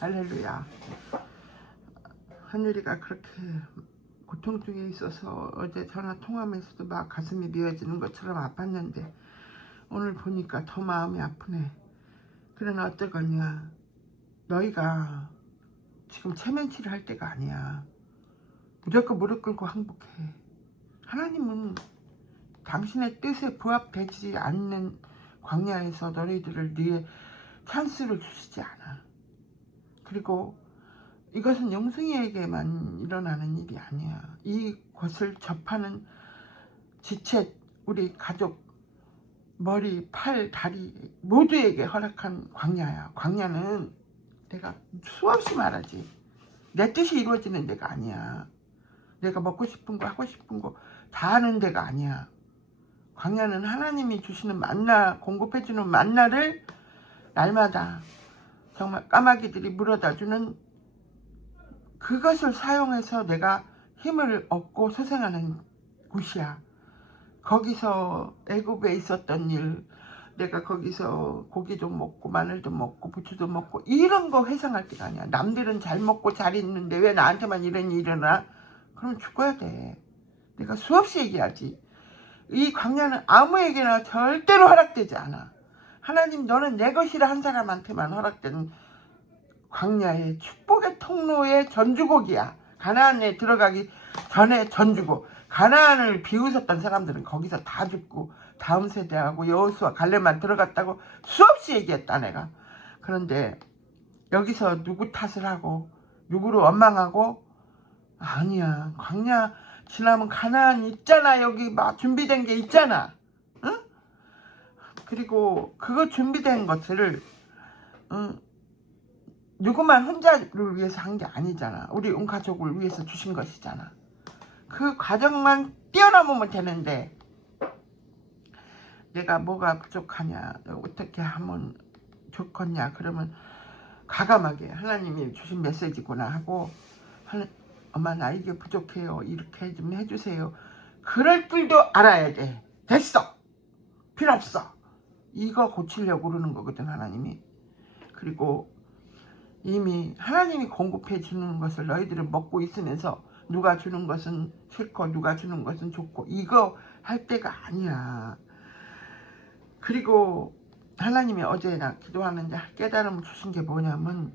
할렐루야. 하늘이가 그렇게 고통 중에 있어서 어제 전화 통화하면서도 막 가슴이 미어지는 것처럼 아팠는데 오늘 보니까 더 마음이 아프네. 그러나 어쩌겠냐. 너희가 지금 체면치를 할 때가 아니야. 무조건 무릎 꿇고 항복해. 하나님은 당신의 뜻에 부합되지 않는 광야에서 너희들을 네에 찬스를 주시지 않아. 그리고 이것은 영승이에게만 일어나는 일이 아니야. 이것을 접하는 지체, 우리 가족, 머리, 팔, 다리 모두에게 허락한 광야야. 광야는 내가 수없이 말하지. 내 뜻이 이루어지는 데가 아니야. 내가 먹고 싶은 거, 하고 싶은 거 다 하는 데가 아니야. 광야는 하나님이 주시는 만나, 공급해주는 만나를 날마다 정말 까마귀들이 물어다주는 그것을 사용해서 내가 힘을 얻고 소생하는 곳이야. 거기서 애굽에 있었던 일, 내가 거기서 고기도 먹고 마늘도 먹고 부추도 먹고 이런 거 회상할 때가 아니야. 남들은 잘 먹고 잘 있는데 왜 나한테만 이런 일이 일어나? 그럼 죽어야 돼. 내가 수없이 얘기하지. 이 광야는 아무에게나 절대로 허락되지 않아. 하나님, 너는 내 것이라 한 사람한테만 허락된 광야의 축복의 통로의 전주곡이야. 가나안에 들어가기 전에 전주곡. 가나안을 비웃었던 사람들은 거기서 다 죽고 다음 세대하고 여호수아 갈렙만 들어갔다고 수없이 얘기했다 내가. 그런데 여기서 누구 탓을 하고 누구를 원망하고? 아니야. 광야 지나면 가나안 있잖아. 여기 막 준비된 게 있잖아. 응? 그리고 그거 준비된 것을 누구만 혼자를 위해서 한 게 아니잖아. 우리 온 가족을 위해서 주신 것이잖아. 그 과정만 뛰어넘으면 되는데 내가 뭐가 부족하냐, 어떻게 하면 좋겠냐, 그러면 과감하게 하나님이 주신 메시지구나 하고, 엄마 나 이게 부족해요, 이렇게 좀 해주세요. 그럴 줄도 알아야 돼. 됐어, 필요 없어. 이거 고치려고 그러는 거거든 하나님이. 그리고 이미 하나님이 공급해 주는 것을 너희들은 먹고 있으면서 누가 주는 것은 싫고 누가 주는 것은 좋고 이거 할 때가 아니야. 그리고 하나님이 어제 나 기도하는데 깨달음을 주신 게 뭐냐면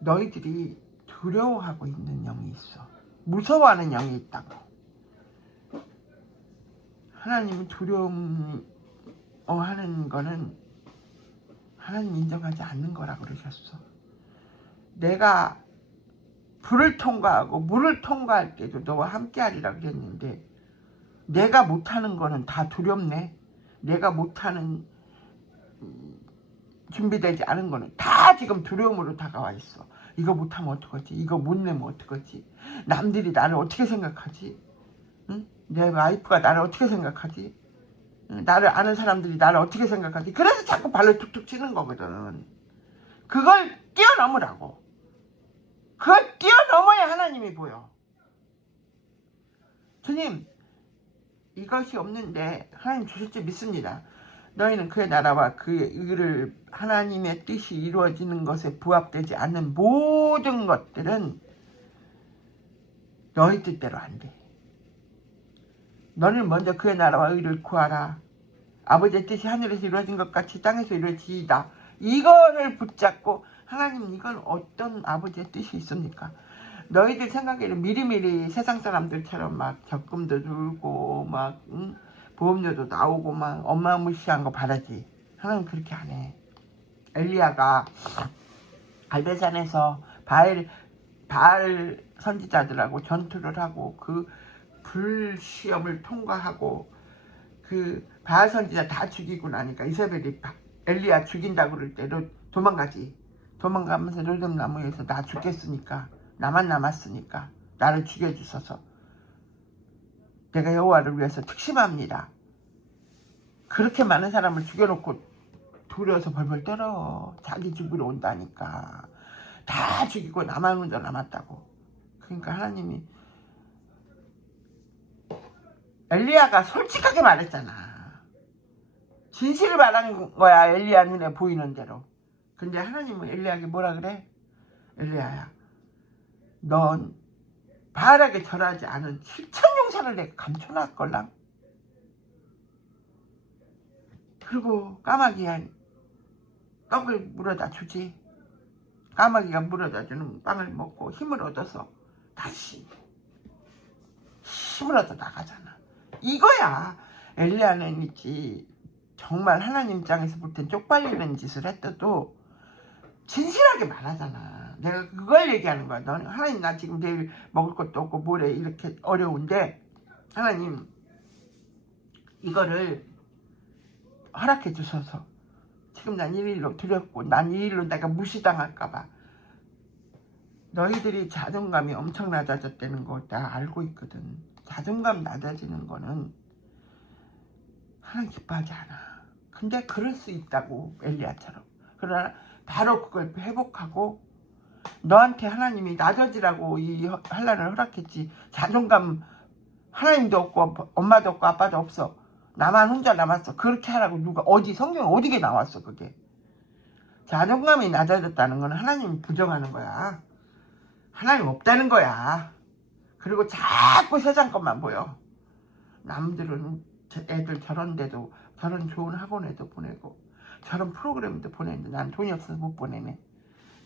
너희들이 두려워하고 있는 영이 있어. 무서워하는 영이 있다고. 하나님은 두려움하는 거는 하나님 인정하지 않는 거라고 그러셨어. 내가 불을 통과하고 물을 통과할 때도 너와 함께 하리라 그랬는데 내가 못하는 거는 다 두렵네. 내가 못하는 준비되지 않은 거는 다 지금 두려움으로 다가와 있어. 이거 못하면 어떡하지? 이거 못 내면 어떡하지? 남들이 나를 어떻게 생각하지? 응? 내 와이프가 나를 어떻게 생각하지? 응? 나를 아는 사람들이 나를 어떻게 생각하지? 그래서 자꾸 발로 툭툭 치는 거거든. 그걸 뛰어넘으라고. 그걸 뛰어넘어야 하나님이 보여. 주님, 이것이 없는데 하나님 주실 줄 믿습니다. 너희는 그의 나라와 그의 의를 하나님의 뜻이 이루어지는 것에 부합되지 않는 모든 것들은 너희 뜻대로 안 돼. 너는 먼저 그의 나라와 의를 구하라. 아버지의 뜻이 하늘에서 이루어진 것 같이 땅에서 이루어지이다. 이거를 붙잡고 하나님 이건 어떤 아버지의 뜻이 있습니까? 너희들 생각에는 미리미리 세상 사람들처럼 막 적금도 들고 막 보험료도 나오고 막 어마무시한 거 바라지. 하나님 그렇게 안 해. 엘리야가 갈배산에서 바알 선지자들하고 전투를 하고 그 불시험을 통과하고 그 바알 선지자 다 죽이고 나니까 이세벨이 엘리야 죽인다고 그럴 때 너 도망가지. 도망가면서 노점나무에서 나 죽겠으니까 나만 남았으니까 나를 죽여주소서. 내가 여호와를 위해서 특심합니다. 그렇게 많은 사람을 죽여놓고 두려워서 벌벌 떨어. 자기 죽으러 온다니까. 다 죽이고 나만 혼자 남았다고. 그러니까 하나님이 엘리야가 솔직하게 말했잖아. 진실을 말한 거야. 엘리야 눈에 보이는 대로. 근데 하나님은 엘리야에게 뭐라 그래? 엘리야야, 넌 바알에게 절하지 않은 7천 용사를 내가 감춰놨걸랑. 그리고 까마귀야 떡을 물어다 주지. 까마귀가 물어다 주는 빵을 먹고 힘을 얻어서 다시 힘을 얻어 나가잖아. 이거야. 엘리야는 있지, 정말 하나님 입장에서 볼 땐 쪽팔리는 짓을 했어도 진실하게 말하잖아. 내가 그걸 얘기하는 거야. 너는 하나님, 나 지금 내일 먹을 것도 없고 모레 이렇게 어려운데 하나님 이거를 허락해 주셔서 지금 난 이 일로 두렵고 난 이 일로 내가 무시당할까봐. 너희들이 자존감이 엄청 낮아졌다는 거 나 알고 있거든. 자존감 낮아지는 거는 하나님 기뻐하지 않아. 근데 그럴 수 있다고, 엘리야처럼. 그러나 바로 그걸 회복하고, 너한테 하나님이 낮아지라고 이 환난을 허락했지. 자존감, 하나님도 없고 엄마도 없고 아빠도 없어, 나만 혼자 남았어, 그렇게 하라고 누가 어디 성경에 어디게 나왔어. 그게 자존감이 낮아졌다는 건 하나님이 부정하는 거야. 하나님 없다는 거야. 그리고 자꾸 세상 것만 보여. 남들은 애들 저런데도, 저런 좋은 학원에도 보내고 저런 프로그램도 보내는데 난 돈이 없어서 못 보내네.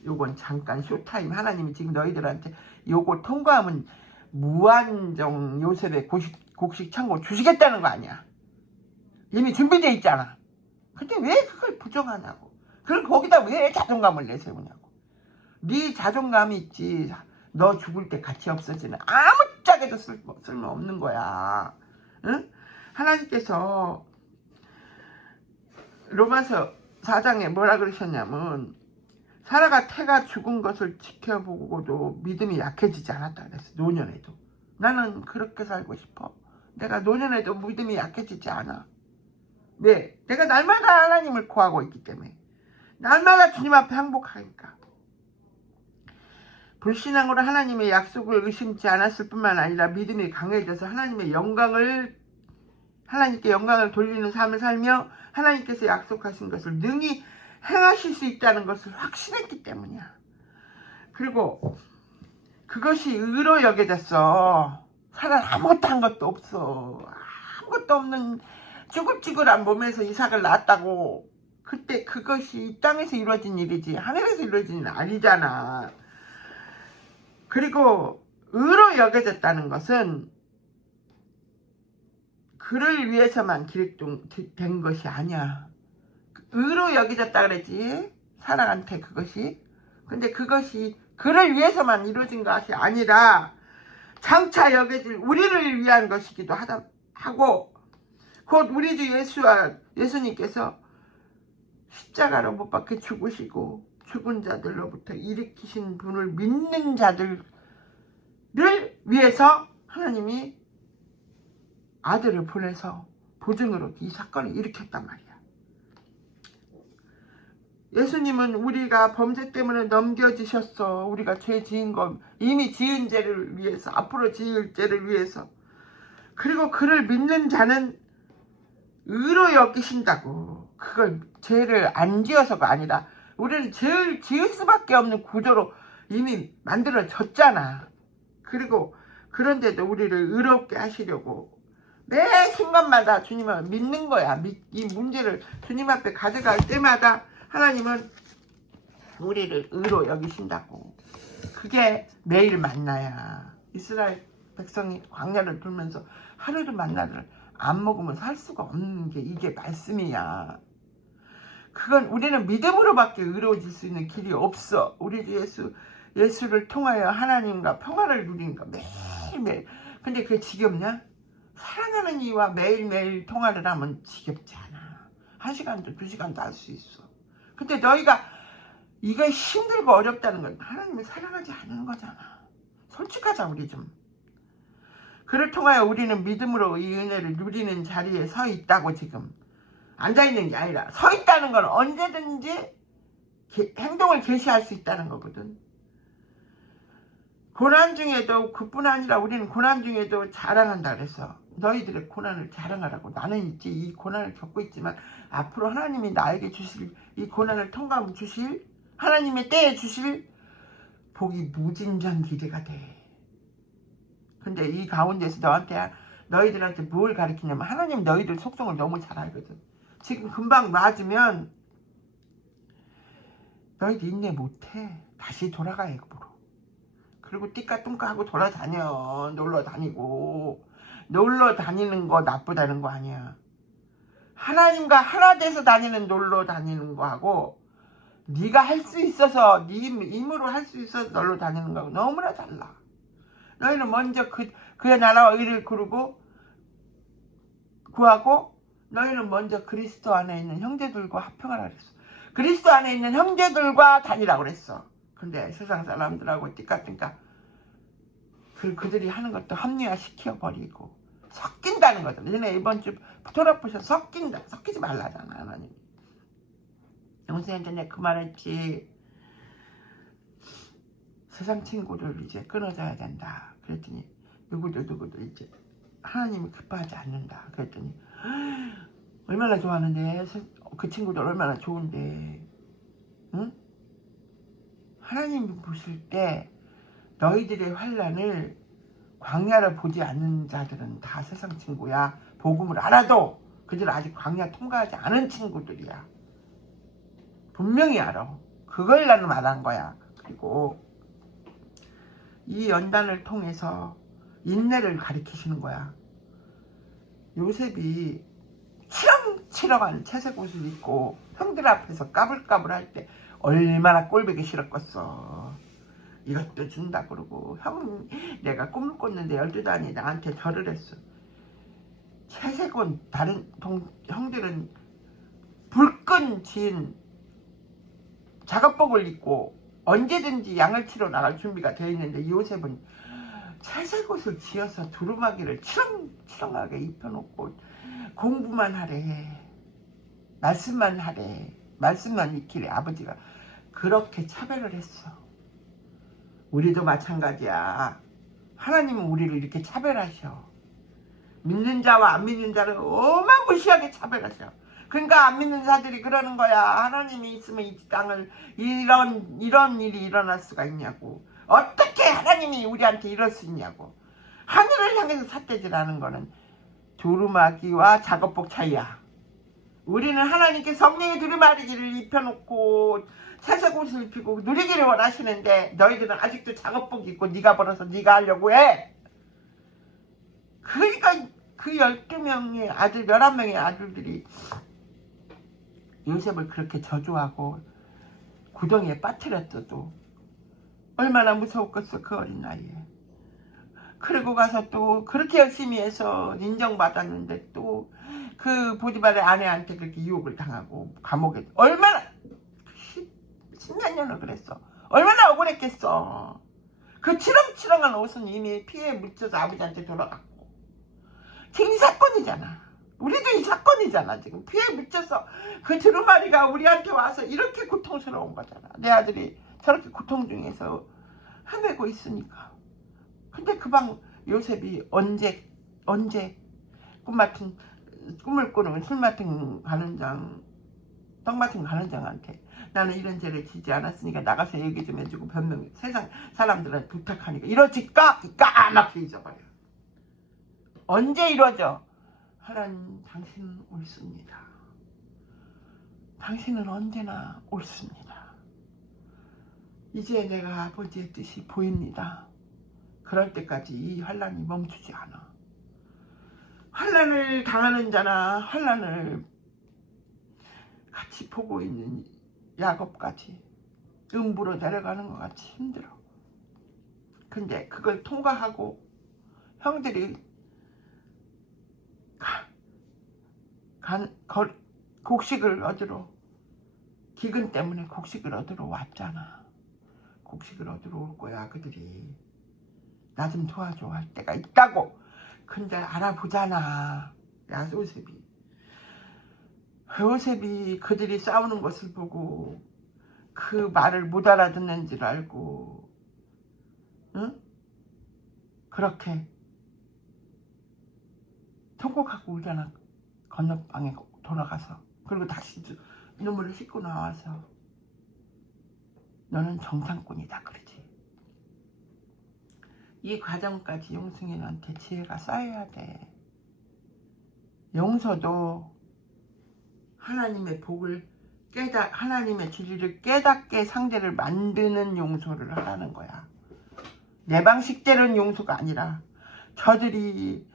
요건 잠깐 쇼타임. 하나님이 지금 너희들한테 요거 통과하면 무한정 요셉의 곡식 창고 주시겠다는 거 아니야. 이미 준비돼 있잖아. 근데 왜 그걸 부정하냐고. 그럼 거기다 왜 자존감을 내세우냐고. 네 자존감이 있지, 너 죽을 때 같이 없어지는 아무짝에도 쓸모 없는 거야. 응? 하나님께서 로마서 4장에 뭐라 그러셨냐면, 사라가 태가 죽은 것을 지켜보고도 믿음이 약해지지 않았다 그랬어. 노년에도. 나는 그렇게 살고 싶어. 내가 노년에도 믿음이 약해지지 않아. 왜? 내가 날마다 하나님을 구하고 있기 때문에. 날마다 주님 앞에 항복하니까. 불신앙으로 하나님의 약속을 의심치 않았을 뿐만 아니라 믿음이 강해져서 하나님께 영광을 돌리는 삶을 살며 하나님께서 약속하신 것을 능히 행하실 수 있다는 것을 확신했기 때문이야. 그리고 그것이 의로 여겨졌어. 사람 아무것도 한 것도 없어. 아무것도 없는 쭈글쭈글한 몸에서 이삭을 낳았다고. 그때 그것이 이 땅에서 이루어진 일이지 하늘에서 이루어진 일은 아니잖아. 그리고 의로 여겨졌다는 것은 그를 위해서만 기록된 것이 아니야. 의로 여겨졌다 그랬지, 사랑한테 그것이. 근데 그것이 그를 위해서만 이루어진 것이 아니라 장차 여겨질 우리를 위한 것이기도 하고, 곧 우리 주 예수님께서 십자가로 못 박혀 죽으시고 죽은 자들로부터 일으키신 분을 믿는 자들을 위해서 하나님이 아들을 보내서 보증으로 이 사건을 일으켰단 말이야. 예수님은 우리가 범죄 때문에 넘겨지셨어. 우리가 죄 지은 것, 이미 지은 죄를 위해서, 앞으로 지을 죄를 위해서. 그리고 그를 믿는 자는 의로 여기신다고. 그걸 죄를 안 지어서가 아니라 우리는 죄를 지을 수밖에 없는 구조로 이미 만들어졌잖아. 그리고 그런데도 우리를 의롭게 하시려고 매 순간마다 주님을 믿는 거야. 이 문제를 주님 앞에 가져갈 때마다 하나님은 우리를 의로 여기신다고. 그게 매일 만나야. 이스라엘 백성이 광야를 돌면서 하루도 만나를 안 먹으면 살 수가 없는 게 이게 말씀이야. 그건 우리는 믿음으로밖에 의로워질 수 있는 길이 없어. 우리 주 예수를 통하여 하나님과 평화를 누리니까 매일매일. 근데 그게 지겹냐? 사랑하는 이와 매일매일 통화를 하면 지겹지 않아. 1시간도 2시간도 할 수 있어. 근데 너희가 이거 힘들고 어렵다는 건 하나님을 사랑하지 않는 거잖아. 솔직하자 우리 좀. 그를 통하여 우리는 믿음으로 이 은혜를 누리는 자리에 서 있다고. 지금 앉아있는 게 아니라 서 있다는 건 언제든지 행동을 개시할 수 있다는 거거든. 고난 중에도, 그뿐 아니라 우리는 고난 중에도 자랑한다 그랬어. 너희들의 고난을 자랑하라고. 나는 있지, 이 고난을 겪고 있지만 앞으로 하나님이 나에게 주실 이 고난을 통과하면 주실, 하나님의 때에 주실 복이 무진장 기대가 돼. 근데 이 가운데서 너희들한테 뭘 가르치냐면 하나님 너희들 속성을 너무 잘 알거든. 지금 금방 맞으면 너희들 인내 못해. 다시 돌아가 애굽으로. 그리고 띠까뚱까 하고 돌아다녀. 놀러 다니고. 놀러 다니는 거 나쁘다는 거 아니야. 하나님과 하나 돼서 놀러 다니는 거하고 네가 할 수 있어서 네 힘으로 할 수 있어서 놀러 다니는 거하고 너무나 달라. 너희는 먼저 그의 나라와 의를 구하고 너희는 먼저 그리스도 안에 있는 형제들과 합평하라 그랬어. 그리스도 안에 있는 형제들과 다니라고 그랬어. 근데 세상 사람들하고 띠까띵까 그들이 하는 것도 합리화시켜버리고 섞인다는 거죠. 너네 이번 주 돌아보셔. 섞인다. 섞이지 말라잖아 하나님. 영생한테 내가 그 말했지. 세상 친구들 이제 끊어져야 된다. 그랬더니 누구도 이제 하나님이 기뻐하지 않는다. 그랬더니 얼마나 좋아하는데 그 친구들 얼마나 좋은데 응? 하나님이 보실 때 너희들의 환난을 광야를 보지 않는 자들은 다 세상 친구야. 복음을 알아도 그들은 아직 광야 통과하지 않은 친구들이야. 분명히 알아. 그걸 나는 말한 거야. 그리고 이 연단을 통해서 인내를 가리키시는 거야. 요셉이 치렁치렁한 채색 옷을 입고 형들 앞에서 까불까불 할 때 얼마나 꼴보기 싫었겠어. 이것도 준다 그러고 형 내가 꿈을 꿨는데 12단이 나한테 절을 했어. 채색 옷 다른 형들은 불끈 진 작업복을 입고 언제든지 양을 치러 나갈 준비가 되어 있는데 요셉은 채색 옷을 지어서 두루마기를 치렁치렁하게 입혀놓고 공부만 하래. 말씀만 하래. 말씀만 익히래. 아버지가 그렇게 차별을 했어. 우리도 마찬가지야. 하나님은 우리를 이렇게 차별하셔. 믿는 자와 안 믿는 자를 어마무시하게 차별하셔. 그러니까 안 믿는 자들이 그러는 거야. 하나님이 있으면 이 땅을 이런 일이 일어날 수가 있냐고. 어떻게 하나님이 우리한테 이럴 수 있냐고. 하늘을 향해서 삿대질하는 거는 두루마기와 작업복 차이야. 우리는 하나님께 성령의 두루마기를 입혀놓고 채색 옷을 입히고 누리기를 원하시는데 너희들은 아직도 작업복 입고 네가 벌어서 네가 하려고 해. 그러니까 그 12명의 아들 11명의 아들들이 요셉을 그렇게 저주하고 구덩이에 빠뜨렸어도 얼마나 무서웠겠어. 그 어린 나이에. 그리고 가서 또 그렇게 열심히 해서 인정받았는데 또 그 보디발의 아내한테 그렇게 유혹을 당하고 감옥에 얼마나 10몇 년을 그랬어. 얼마나 억울했겠어. 그 치렁치렁한 옷은 이미 피에 묻혀서 아버지한테 돌아갔고 지금 이 사건이잖아. 우리도 이 사건이잖아. 지금 피에 묻혀서 그 두루마리가 우리한테 와서 이렇게 고통스러운 거잖아. 내 아들이 저렇게 고통 중에서 헤매고 있으니까. 근데 그방 요셉이 언제 꿈을 꾸는 술 맡은 가는장 떡 맡은 가는장한테 나는 이런 죄를 지지 않았으니까 나가서 얘기 좀 해주고 변명 세상 사람들한테 부탁하니까 이러질까? 까맣게 잊어버려. 언제 이러죠? 하나님 당신은 옳습니다. 당신은 언제나 옳습니다. 이제 내가 아버지의 뜻이 보입니다. 그럴 때까지 이 환난이 멈추지 않아. 환난을 당하는 자나 환난을 같이 보고 있는 야곱까지 음부로 내려가는 것 같이 힘들어. 근데 그걸 통과하고 형들이 곡식을 얻으러 기근 때문에 곡식을 얻으러 왔잖아. 곡식을 얻으러 올 거야. 그들이 나 좀 도와줘 할 때가 있다고. 근데 알아보잖아. 요셉이 그들이 싸우는 것을 보고 그 말을 못 알아듣는 줄 알고 응? 그렇게 통곡하고 울잖아. 건너방에 돌아가서. 그리고 다시 눈물을 씻고 나와서 너는 정상꾼이다 그러지. 이 과정까지 용승이한테 지혜가 쌓여야 돼. 용서도 하나님의 복을 하나님의 진리를 깨닫게 상대를 만드는 용서를 하라는 거야. 내 방식대로는 용서가 아니라 저들이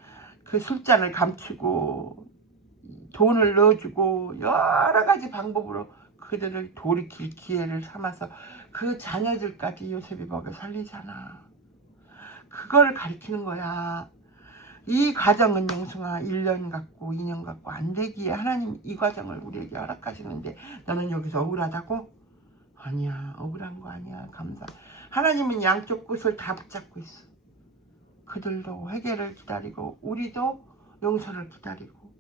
그 술잔을 감추고 돈을 넣어주고 여러 가지 방법으로 그들을 돌이킬 기회를 삼아서 그 자녀들까지 요셉이 먹여 살리잖아. 그걸 가리키는 거야. 이 과정은 용승아 1년 갖고 2년 갖고 안 되기에 하나님 이 과정을 우리에게 허락하시는데 너는 여기서 억울하다고? 아니야, 억울한 거 아니야. 감사. 하나님은 양쪽 끝을 다 붙잡고 있어. 그들도 회개를 기다리고 우리도 용서를 기다리고,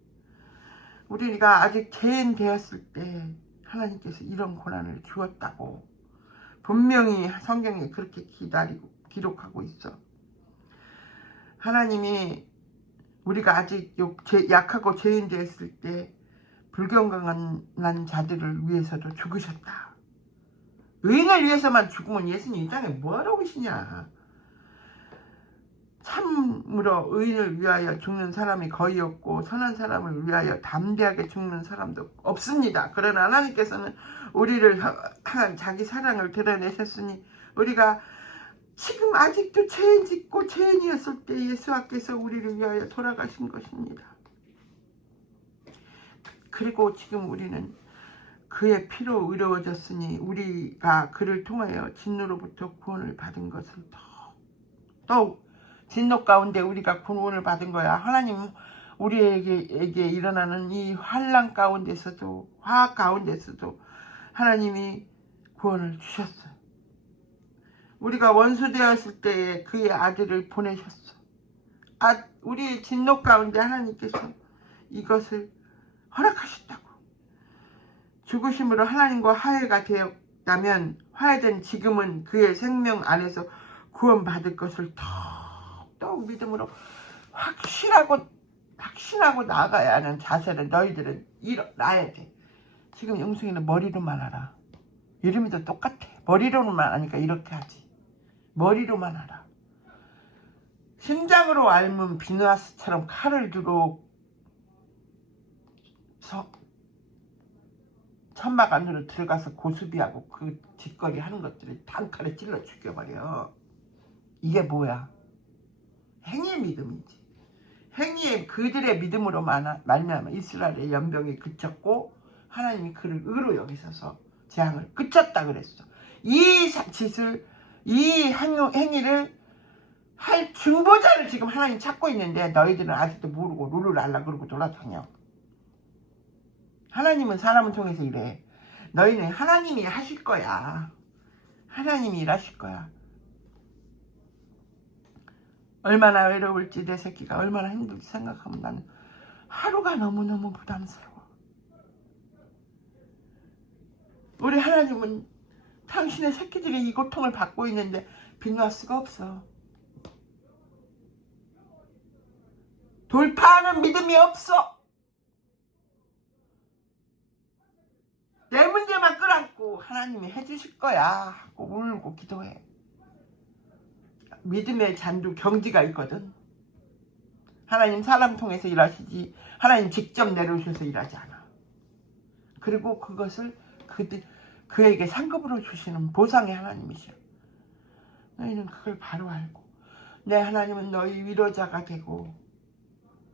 우리가 아직 죄인 되었을 때 하나님께서 이런 고난을 주었다고 분명히 성경에 그렇게 기록하고 있어. 하나님이 우리가 아직 약하고 죄인 되었을 때 불경건한 자들을 위해서도 죽으셨다. 의인을 위해서만 죽으면 예수님 이 땅에 뭐하러 오시냐. 참으로 의인을 위하여 죽는 사람이 거의 없고 선한 사람을 위하여 담대하게 죽는 사람도 없습니다. 그러나 하나님께서는 우리를 향한 자기 사랑을 드러내셨으니 우리가 지금 아직도 죄인 짓고 죄인이었을 때 예수께서 우리를 위하여 돌아가신 것입니다. 그리고 지금 우리는 그의 피로 의로워졌으니 우리가 그를 통하여 진노로부터 구원을 받은 것을 더욱 진노 가운데 우리가 구원을 받은 거야. 하나님 우리에게 일어나는 이 환난 가운데서도 화학 가운데서도 하나님이 구원을 주셨어요. 우리가 원수 되었을 때에 그의 아들을 보내셨어. 우리의 진노 가운데 하나님께서 이것을 허락하셨다고. 죽으심으로 하나님과 화해가 되었다면 화해된 지금은 그의 생명 안에서 구원받을 것을 더욱 믿음으로 확신하고 나아가야 하는 자세를 너희들은 일어나야 돼. 지금 용승이는 머리로만 알아. 이름이도 똑같아. 머리로만 아니까 이렇게 하지. 머리로만 알아. 심장으로 앓는 비누아스처럼 칼을 들어 천막 안으로 들어가서 고수비하고 그 뒷거리 하는 것들을 단칼에 찔러 죽여버려. 이게 뭐야? 행위의 믿음이지. 행위의 그들의 믿음으로 말미암아 이스라엘의 연병이 그쳤고 하나님이 그를 의로 여기셔서 재앙을 그쳤다 그랬어. 이 짓을, 이 행위를 할 중보자를 지금 하나님 찾고 있는데 너희들은 아직도 모르고 룰루랄라 그러고 돌아다녀. 하나님은 사람을 통해서 이래. 너희는 하나님이 하실 거야. 하나님이 일하실 거야. 얼마나 외로울지 내 새끼가 얼마나 힘들지 생각하면 나는 하루가 너무너무 부담스러워. 우리 하나님은 당신의 새끼들이 이 고통을 받고 있는데 비누할 수가 없어. 돌파하는 믿음이 없어. 내 문제만 끌안고 하나님이 해주실 거야 하고 울고 기도해. 믿음의 잔도 경지가 있거든. 하나님 사람 통해서 일하시지 하나님 직접 내려오셔서 일하지 않아. 그리고 그것을 그에게 상급으로 주시는 보상의 하나님이셔. 너희는 그걸 바로 알고 내 하나님은 너희 위로자가 되고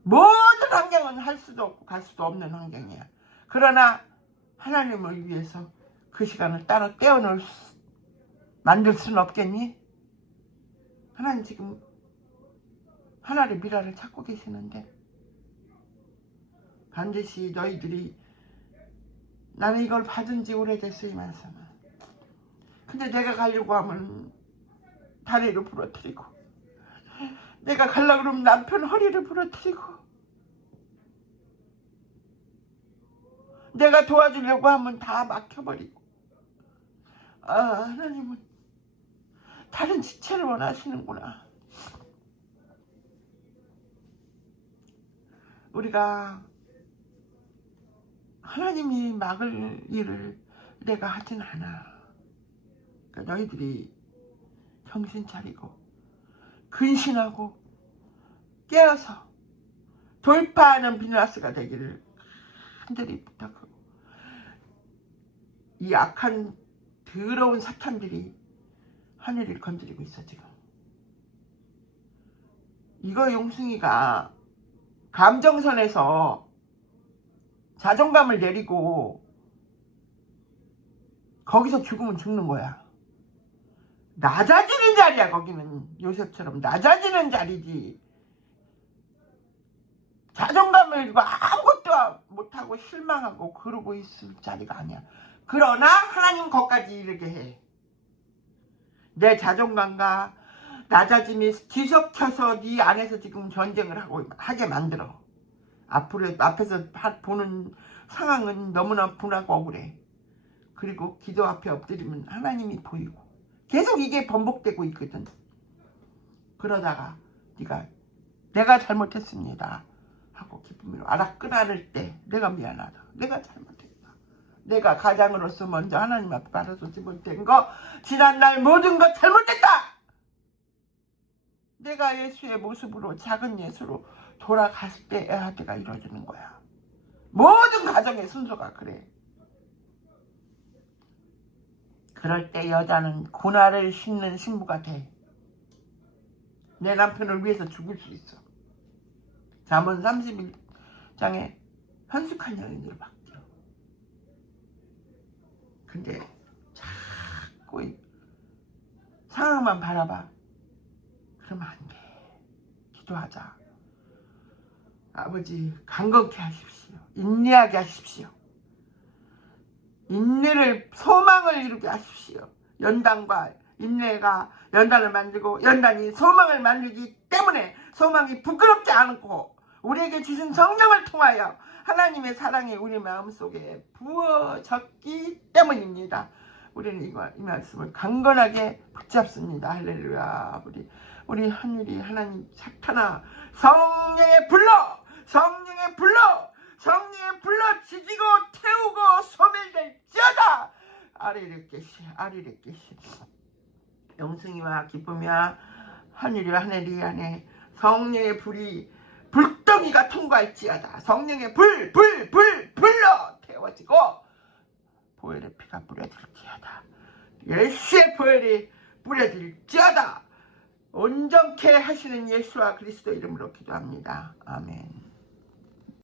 모든 환경은 할 수도 없고 갈 수도 없는 환경이야. 그러나 하나님을 위해서 그 시간을 따로 만들 수는 없겠니? 하나님 지금 하나의 미라를 찾고 계시는데 반드시 너희들이 나는 이걸 받은 지 오래됐어 이 말씀은. 근데 내가 가려고 하면 다리를 부러뜨리고 내가 가려고 그러면 남편 허리를 부러뜨리고 내가 도와주려고 하면 다 막혀버리고. 하나님은 다른 지체를 원하시는구나. 우리가 하나님이 막을 일을 내가 하진 않아. 그러니까 너희들이 정신 차리고 근신하고 깨어서 돌파하는 비너스가 되기를 간절히 부탁하고, 이 악한 더러운 사탄들이 하늘을 건드리고 있어 지금. 이거 용승이가 감정선에서 자존감을 내리고 거기서 죽으면 죽는 거야. 낮아지는 자리야. 거기는 요셉처럼 낮아지는 자리지. 자존감을 들고 아무것도 못하고 실망하고 그러고 있을 자리가 아니야. 그러나 하나님 것까지 이르게 해. 내 자존감과 낮아짐이 뒤섞여서 네 안에서 지금 전쟁을 하게 만들어. 앞에서 보는 상황은 너무나 분하고 억울해. 그리고 기도 앞에 엎드리면 하나님이 보이고 계속 이게 번복되고 있거든. 그러다가 네가 내가 잘못했습니다 하고 기쁨으로 알아끌어낼 때 내가 미안하다. 내가 잘못했다. 내가 가장으로서 먼저 하나님 앞에 가서지 못된 거, 지난날 모든 거 잘못했다. 내가 예수의 모습으로, 작은 예수로 돌아갔을 때 애아대가 이루어지는 거야. 모든 가정의 순서가 그래. 그럴 때 여자는 고난을 싣는 신부가 돼. 내 남편을 위해서 죽을 수 있어. 잠언 31장에 현숙한 여인으로 바뀌어. 근데 자꾸 상황만 바라봐. 그러면 안 돼. 기도하자. 아버지 강건케 하십시오. 인내하게 하십시오. 인내를, 소망을 이루게 하십시오. 연단과 인내가 연단을 만들고 연단이 소망을 만들기 때문에 소망이 부끄럽지 않고 우리에게 주신 성령을 통하여 하나님의 사랑이 우리 마음속에 부어졌기 때문입니다. 우리는 이 말씀을 강건하게 붙잡습니다. 할렐루야. 우리 하늘이 하나님 사탄아, 성령의 불러 지지고 태우고 소멸될지어다. 아리를 깨시 영승이와 기쁨이와 하늘이 안에 성령의 불이 불덩이가 통과할지어다. 성령의 불로 태워지고 보혈의 피가 뿌려질지어다. 예수의 보혈이 뿌려질지어다. 온전케 하시는 예수와 그리스도 이름으로 기도합니다. 아멘.